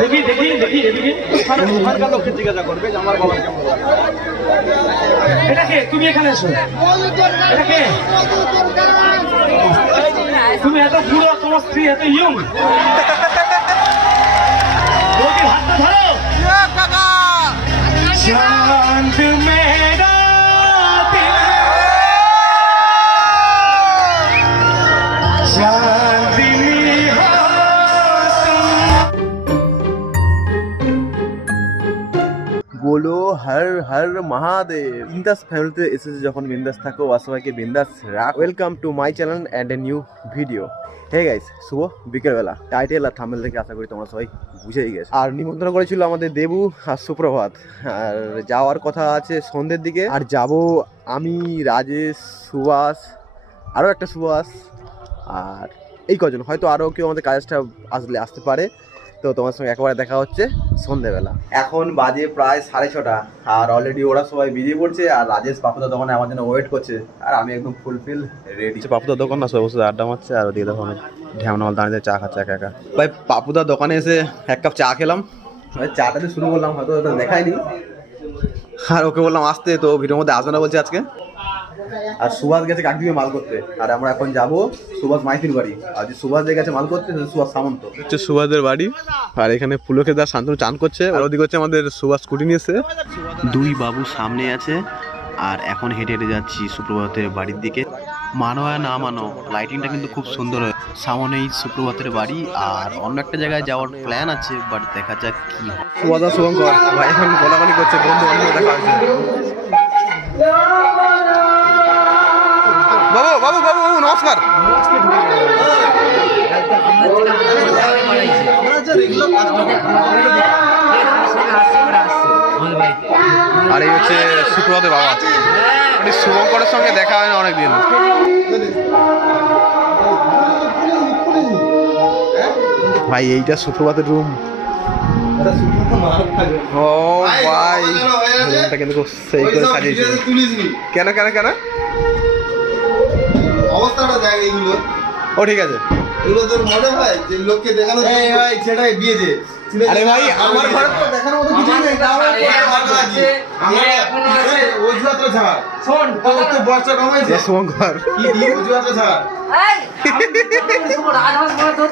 দেখি দেখি দেখি এদিকে ওখানকার লোককে জিজ্ঞাসা করবে যে আমার বাবা কেমন। এটা কে? তুমি এখানে এসো। এটা কে? তুমি এত বুড়ো, তোমার স্ত্রী এত ইয়ং। ওকে হাতটা ধরো। শান্ত মেরা দিল, চাঁদনি हो बोलो हर हर महादेव। বিন্দাস ফ্যামিলিতে এসেছে যখন বিন্দাস থাকো, সবাইকে বিন্দাস রাখ। Welcome to my channel and a new video. Hey guys, শুভ বিকেলবেলা। টাইটেল আর থাম্বনেল থেকে আশা করি তোমরা সবাই বুঝেই গেছো। আর নিমন্ত্রণ করেছিল আমাদের দেবু আর সুপ্রভাত। আর যাওয়ার কথা আছে সন্ধ্যের দিকে। আর যাব আমি, রাজেশ, সুভাষ, আরও একটা সুভাষ, আর এই কজন, হয়তো আরও কেউ আমাদের কাজটা আসতে পারে। তো তোমার সঙ্গে একেবারে দেখা হচ্ছে সন্ধ্যেবেলা। এখন বাজে প্রায় 6:30 আর অলরেডি ওরা সবাই বেরিয়ে পড়ছে। আর রাজেশ পাপুদার দোকানে আমার জন্য ওয়েট করছে। আর আমি একদম ফুলফিল রেডি। পাপুদার দোকান না, সবাই বসে আড্ডা মারছে। আর ওদিকে দেখো ঢ্যামনাল দাঁড়িয়ে চা খাচ্ছে একা একা। ভাই পাপুদার দোকানে এসে এক কাপ চা খেলাম। চাটাতে শুরু করলাম, হয়তো ওটা দেখায়নি। আর ওকে বললাম আসতে, তো ভিডিওর মধ্যে আসবে না বলছে আজকে। আর সুভাষ গেছে কাকদিকে মাল করতে। আর আমরা এখন যাবো সুভাষ মাইতির বাড়ি। আর যে সুভাষ যে গেছে মাল করতে, সুভাষ সামন্ত হচ্ছে সুভাষের বাড়ি। আর এখানে পুলকে শান্তনু চান করছে। আর ওদিকে হচ্ছে আমাদের সুভাষ স্কুটি নিয়েছে। দুই বাবু সামনে আছে। আর এখন হেঁটে হেঁটে যাচ্ছি সুপ্রভাতের বাড়ির দিকে। মানো আর না মানো, লাইটিংটা কিন্তু খুব সুন্দর হয়। সামনেই সুপ্রভাতের বাড়ি। আর অন্য একটা জায়গায় যাওয়ার প্ল্যান আছে, বাট দেখা যাক কি হয়। সুভাষ আর শুভঙ্কর ভাই এখন গোলাগুলি করছে, বন্ধু বান্ধব দেখা হয়েছে। বাবু বাবু বাবু বাবু নমস্কার। আর এই হচ্ছে সুপ্রভাতের বাবা। শুভঙ্করের সঙ্গে দেখা হয় না অনেকদিন। ভাই এইটা সুপ্রভাতের রুম। ও ভাই রুমটা কিন্তু খুব সেই করে সাজিয়েছে। কেন কেন কেন অবস্থাটা দেখ এইগুলো। ও ঠিক আছে, এগুলো তোর মনে হয় যে লোককে দেখানো যায়? এই ভাই সেটাই বিয়ে দে। আরে ভাই আমার ঘরে তো দেখানোর মতো কিছু নেই। আমরা এখনো আছে ওজুয়াত্র ছাড়। শোন তো বর্ষা কমাইছে শুভঙ্কর কি দিয়ে ওজুয়াত্র ছাড়। এই আমি শুভ রাজহাঁস বলে তোর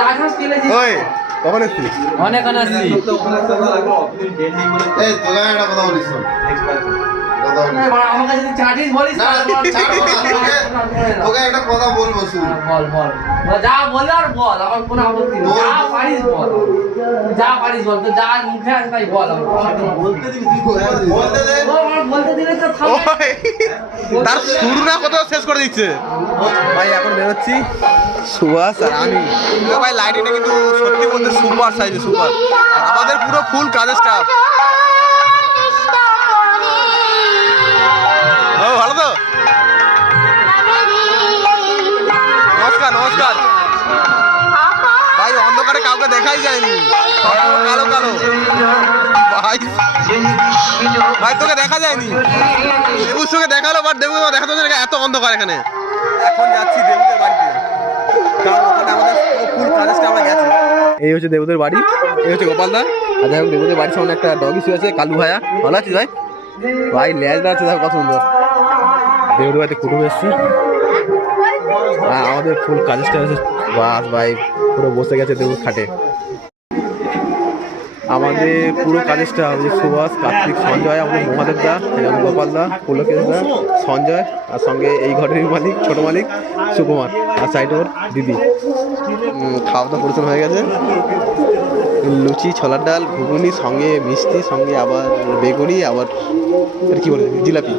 রাজহাঁস কিনে দিস। ওই কখন এসছিস? অনেক আসছি। এই তোকে একটা কথা বলিস। আমার কাছে চাটিস বলিস না, তোকে একটা কথা বলবো শুন। বল বল যা বল আর বল, আমার কোনো আপত্তি নেই। যা পারিস বল, যা পারিস বল, তো যা মুখে আসে তাই বল। বলতে দিবি, বলতে দে। বলতে দিলে তো তার শুরু না কোথাও শেষ করে দিচ্ছে। ভাই এখন বেরোচ্ছি সুভাষ আর আমি। ভাই লাইটিংটা কিন্তু সত্যি বলতে সুপার সাইজে সুপার। আমাদের পুরো ফুল কাজের স্টাফ। ও ভালো তো। নমস্কার নমস্কার। ভাই অন্ধকারে কাউকে দেখাই যায়নি, কালো কালো। ভাই ভাই তোকে দেখা যায়নি, দেবুর সঙ্গে দেখালো, বাট দেবু দেখাতে এত অন্ধকার এখানে। এখন যাচ্ছি দেবুদের বাড়িতে, কারণ ওখানে আমাদের ফুল কাজটা আমরা গেছি। এই হচ্ছে দেবুদের বাড়ি, এই হচ্ছে গোপালদা। আর যাই হোক দেবুদের বাড়ির সামনে একটা ডগি শুয়ে আছে, কালু ভাইয়া। ভালো আছিস ভাই? ভাই ল্যাজটা আছে দেখো কত সুন্দর। দেবুদের বাড়িতে কুটুম এসছে। আর আমাদের ফুল কাজটা হচ্ছে বাস ভাই পুরো বসে গেছে দেবুর খাটে। আমাদের পুরো কাজেরটা হচ্ছে সুভাষ, কার্তিক, সঞ্জয়, আমাদের মহাদেবদা, গোপালদা, পুলকেশদা, সঞ্জয়, আর সঙ্গে এই ঘরের মালিক ছোট মালিক সুকুমার, আর সাইড ওর দিদি। খাওয়া দাওয়া পরিচালনা হয়ে গেছে। লুচি, ছোলার ডাল, ঘুগনি, সঙ্গে মিষ্টি, সঙ্গে আবার বেগুনি, আবার কি বলে জিলাপি।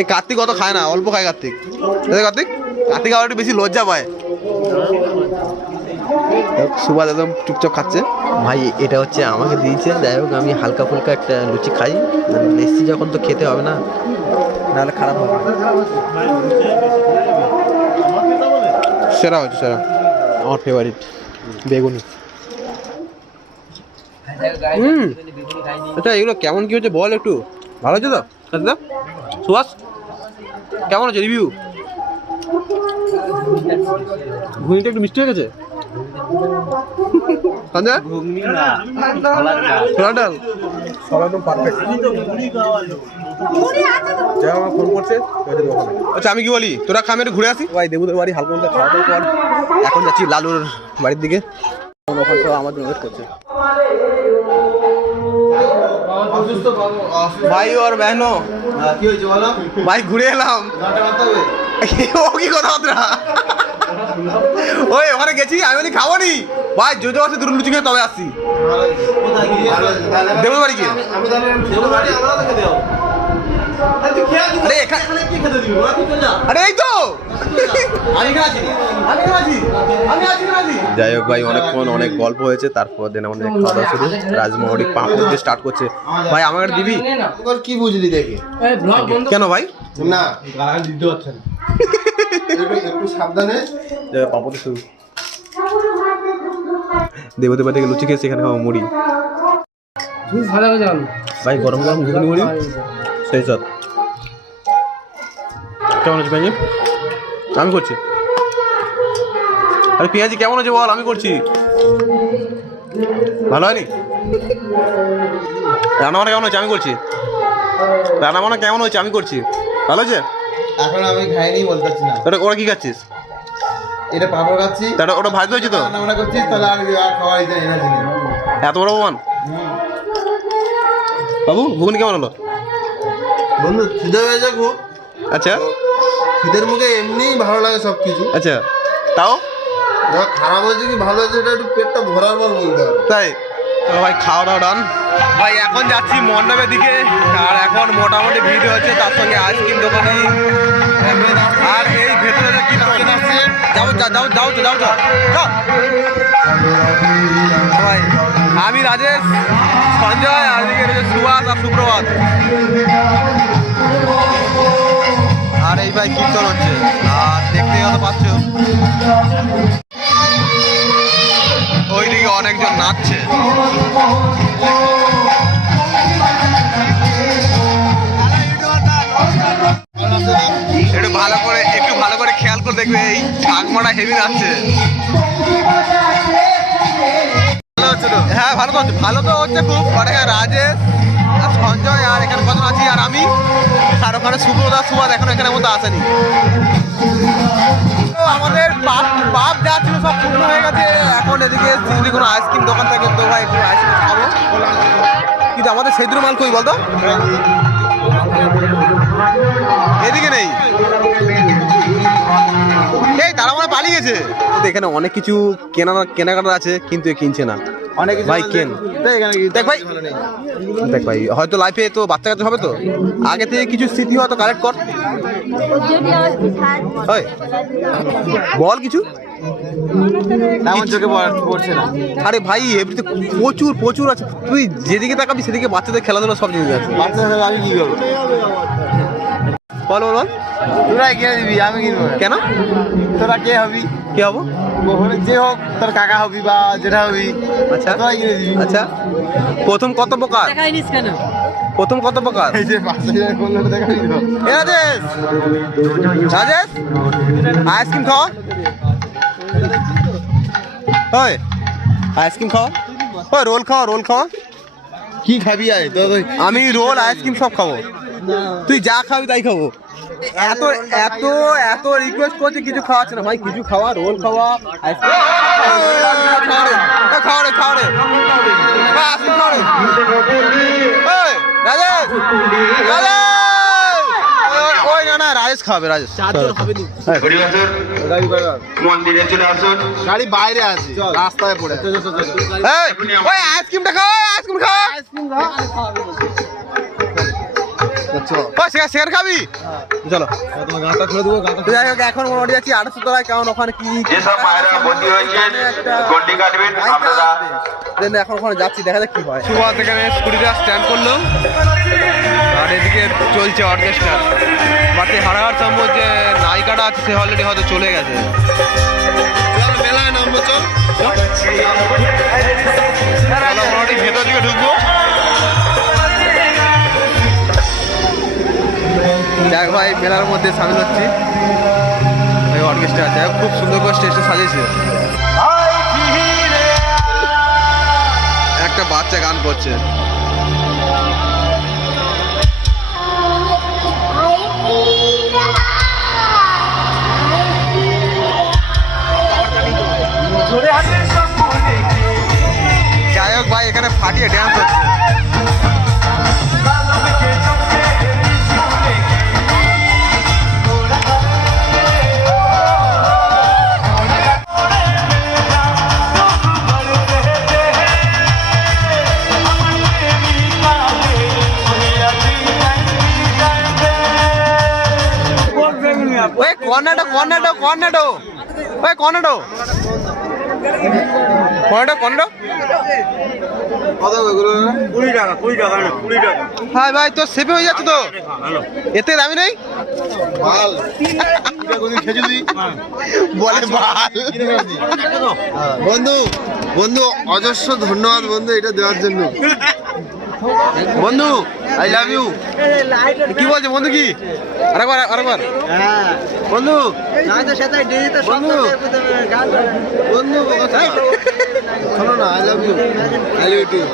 এই কার্তিক অত খায় না, অল্প খায় কার্তিক। কার্তিক কার্তিক আবার একটু বেশি লজ্জা পায়। সুভাষ একদম চুপচাপ খাচ্ছে। ভাই এটা হচ্ছে আমাকে দিয়েছে। যাই হোক আমি হালকা ফুলকা একটা লুচি খাই, এসছি যখন তো খেতে হবে না, নাহলে খারাপ হবে। সেরা হচ্ছে সেরা, আমার ফেভারিট বেগুনি। আচ্ছা এগুলো কেমন কি হচ্ছে বল একটু। ভালো হচ্ছে তো দাদা? সুভাষ কেমন হচ্ছে রিভিউ? ঘুগনিটা একটু মিষ্টি হয়ে গেছে। সঞ্জয় ছোলা ডাল সব একদম পারফেক্ট। আমার ফোন করছে। আচ্ছা আমি কি বলি, তোরা খামে একটু ঘুরে আসি ভাই, দেবুদের বাড়ি হালকা হালকা খাওয়া দাওয়া কর। এখন যাচ্ছি লালুর বাড়ির দিকে, ওখানে তো আমার জন্য ওয়েট করছে। ভাই ওর বেহনো কি হয়েছে বলো? ভাই ঘুরে এলাম। গানটা মারতে হবে? ও কি কথাবার্তা, ওই ওখানে গেছি আমি বলি খাবো নি ভাই, যদি আছে দুটো লুচি খেয়ে তবে আসছি। কোথায় গিয়ে? তাহলে- দেবুর বাড়ি গিয়ে। আমি তাহলে দেবুর বাড়ি আমরা তোকে দেবো। আরে তুই খেয়ে আসবি। আরে এখানে কি খেতে দিবি? ওরা তুই চলে যা। আরে এই তো আমি এখানে আছি, আমি এখানে আছি, আমি আছি, এখানে আছি। যাই হোক ভাই, অনেকক্ষণ অনেক গল্প হয়েছে, তারপর দেন আমাদের খাওয়া দাওয়া শুরু। রাজমহরি পাঁপড় দিয়ে স্টার্ট করছে। ভাই আমাকে একটা দিবি? তোর কি বুঝলি দেখে? কেন ভাই? না গান দিতে পারছে না। একটু সাবধানে। পাঁপড় শুরু। দেবদেবা থেকে লুচি খেয়েছি, এখানে খাবো মুড়ি। ভাই গরম গরম ঘুগনি মুড়ি সেই সাথ। কেমন আছে পেঁয়াজি? আমি করছি। আরে পেঁয়াজি কেমন আছে বল, আমি করছি। ভালো হয়নি? রান্নাবান্না কেমন হয়েছে? আমি করছি। রান্নাবান্না কেমন হয়েছে? আমি করছি। ভালো হয়েছে? এখন আমি খাইনি বলতে পারছি না। ওরা কি খাচ্ছিস? এটা পাপড় খাচ্ছি। তাহলে ওটা ভাজতে হয়েছে তো? রান্না করছিস তাহলে আর খাওয়া যায় এনার্জি নেই। এত বড় প্রমাণ। বাবু ঘুগনি কেমন হলো? বন্ধু খিদে হয়েছে খুব। আচ্ছা খিদের মুখে এমনি ভালো লাগে সব কিছু। আচ্ছা তাও যা খারাপ হয়েছে কি ভালো হয়েছে এটা একটু পেটটা ভরার পর বলতে হবে। তাই? চলো ভাই খাওয়া দাওয়া ডান। ভাই এখন যাচ্ছি মণ্ডপের দিকে, আর এখন মোটামুটি ভিড় হচ্ছে, তার সঙ্গে আইসক্রিম দোকানি আর এই ভেতরে যে কি দোকান আছে। যাও যাও যাও যাও যাও যাও যাও। ভাই আমি রাজেশ, সঞ্জয়, আর এদিকে রয়েছে সুভাষ আর সুপ্রভাত। আর এই ভাই কীর্তন হচ্ছে, আর দেখতেই হয়তো পাচ্ছ ওইদিকে অনেকজন নাচছে। একটু ভালো করে খেয়াল করে দেখবে, এই ঠাকমাটা হেভি নাচছে। ভালো হচ্ছে তো? হ্যাঁ ভালো তো হচ্ছে, ভালো তো হচ্ছে খুব। রাজেশ আর সঞ্জয় আর এখানে কজন আছি, আর আমি, আর ওখানে সুব্রতা সুবাদ এখন এখানে মতো আসেনি। আমাদের পাপ যা ছিল সব পূর্ণ হয়ে গেছে। এখন এদিকে যদি কোনো আইসক্রিম দোকান থাকে তো ভাই একটু আইসক্রিম খাবো, কিন্তু আমাদের সেদুর মাল কই বলতো? এদিকে নেই। এই তারা মানে পালিয়ে গেছে। এখানে অনেক কিছু কেনাকাটা আছে, কিন্তু এ কিনছে না। অনেক ভাই কেন দেখ ভাই, দেখ ভাই হয়তো লাইফে তো বাচ্চা কাচ্চা হবে, তো আগে থেকে কিছু স্মৃতি হয়তো কালেক্ট কর। বল কিছু। তেমন চোখে পড়ছে না। আরে ভাই এমনিতে প্রচুর প্রচুর আছে, তুই যেদিকে তাকাবি সেদিকে বাচ্চাদের খেলাধুলা সব জিনিস আছে। বাচ্চাদের আমি কি করবো? বল বল বল। তোরা কিনে দিবি, আমি কিনবো না। কেন? তোরা কে হবি? কি হবো? যে হোক, তোর কাকা হবি বা যেটা হবি, আচ্ছা তোরাই কিনে দিবি। আচ্ছা প্রথম কত প্রকার? প্রথম কত প্রকার? এই যে 5,000 করলে দেখাবি তো। এ রাজেশ, রাজেশ আইসক্রিম খাও। ওই আইসক্রিম খাও, ওই রোল খাও, রোল খাও। কি খাবি আয় তো? আমি রোল আইসক্রিম সব খাবো, তুই যা খাবি তাই খাবো। এত এত এত রিকোয়েস্ট করছে, কিছু খাওয়াচ্ছে না ভাই, কিছু খাওয়া, রোল খাওয়া, আইসক্রিম খাওয়া রে, খাওয়া রে, খাওয়া রে, আইসক্রিম খাওয়া রে। ওই রাজেশ, রাজেশ, ওই না না রাজেশ খাবে, রাজেশ মন্দিরে চলে আসুন। গাড়ি বাইরে আছে, রাস্তায় পড়ে। ওই আইসক্রিমটা খাও, আইসক্রিম খাও, সেখানে খাবি। চলো যাই হোক, এখন মোটামুটি যাচ্ছি 800 তলায়, কারণ ওখানে কি এখন ওখানে যাচ্ছি, দেখা যাক কি হয়। সুভাষ এখানে স্কুটিটা স্ট্যান্ড করলো, আর এদিকে চলছে অর্কেস্ট্রা। বাকি হারাহার সম্ভব যে নায়িকাটা আছে সে অলরেডি হয়তো চলে গেছে। মেলায় নামবো, চল মোটামুটি ভেতর দিকে ঢুকবো। দেখ ভাই মেলার মধ্যে সামিল হচ্ছি, ওই অর্কেস্ট্রা আছে, খুব সুন্দর করে স্টেজটা সাজিয়েছে। একটা বাচ্চা গান করছে। যাই হোক ভাই, এখানে ফাটিয়ে ড্যান্স হচ্ছে। ওই কর্নাটো কর্নাটো কর্নাটো ওই কর্নাটো কর্নাটো কর্নাটো কত এগুলো? 20 টাকা 20 টাকা না 20 টাকা। ভাই ভাই তোর সেভে হয়ে যাচ্ছে তো, এতে দামি নেই মাল এটা কোন খেজুরি বলে বাল। বন্ধু বন্ধু অজস্র ধন্যবাদ বন্ধু এটা দেওয়ার জন্য। বন্ধু আই লাভ ইউ। কি বলছে বন্ধু? কি আরেকবার আরেকবার বন্ধু বন্ধু বন্ধু শোনো না, I love you. I love you.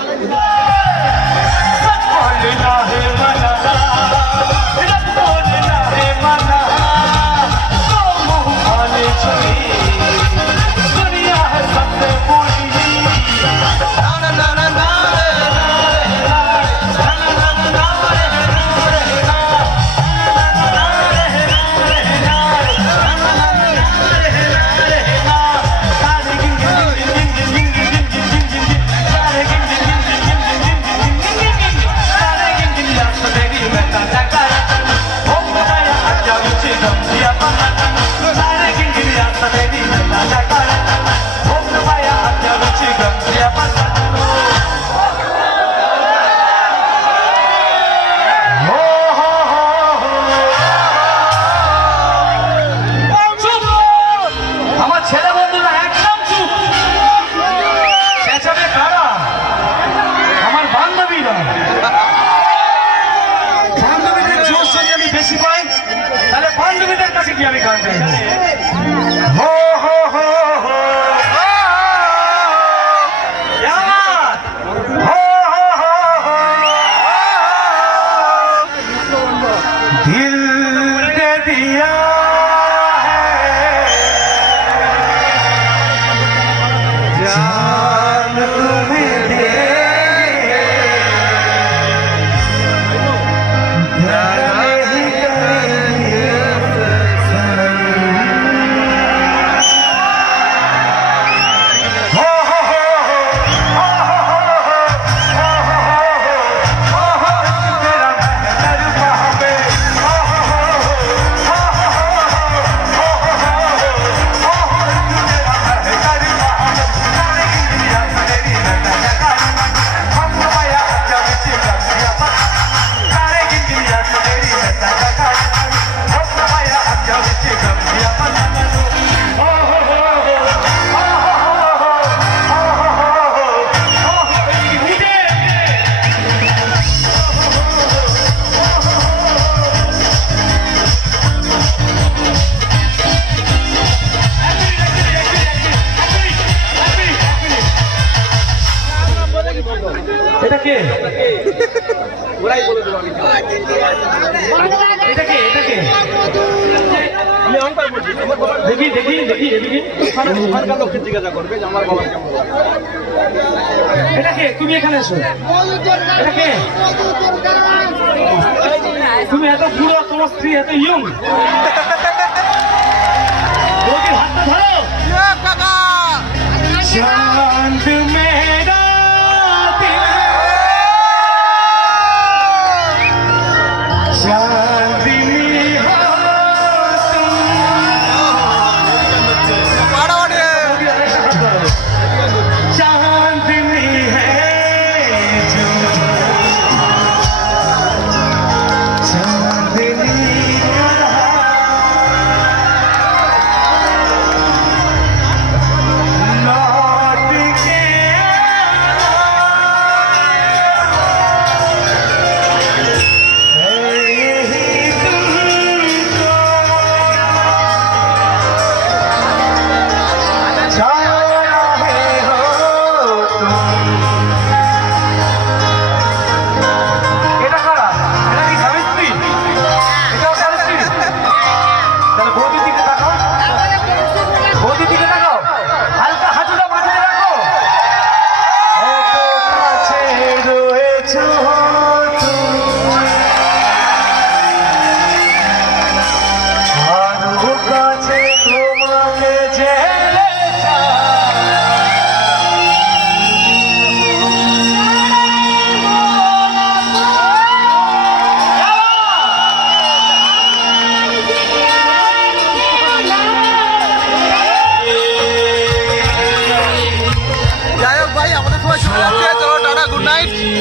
এটা কে? ওরাই বলে দেবো আমি। এটা কে? এটা কে? আমি অঙ্কল বলছি। দেখি দেখি দেখি দেখি ওখানকার লোককে জিজ্ঞাসা করবে যে আমার বাবা কেমন। এটা কে? তুমি এখানে এসো। এটা কে? তুমি এত বুড়ো, তোমার স্ত্রী এত ইয়ং। ওকে হাতটা ধরো। চাঁদ মেরা দিল চাঁদনি हो तुम चांदनी है जो चांदनी लौट के গুড নাইট।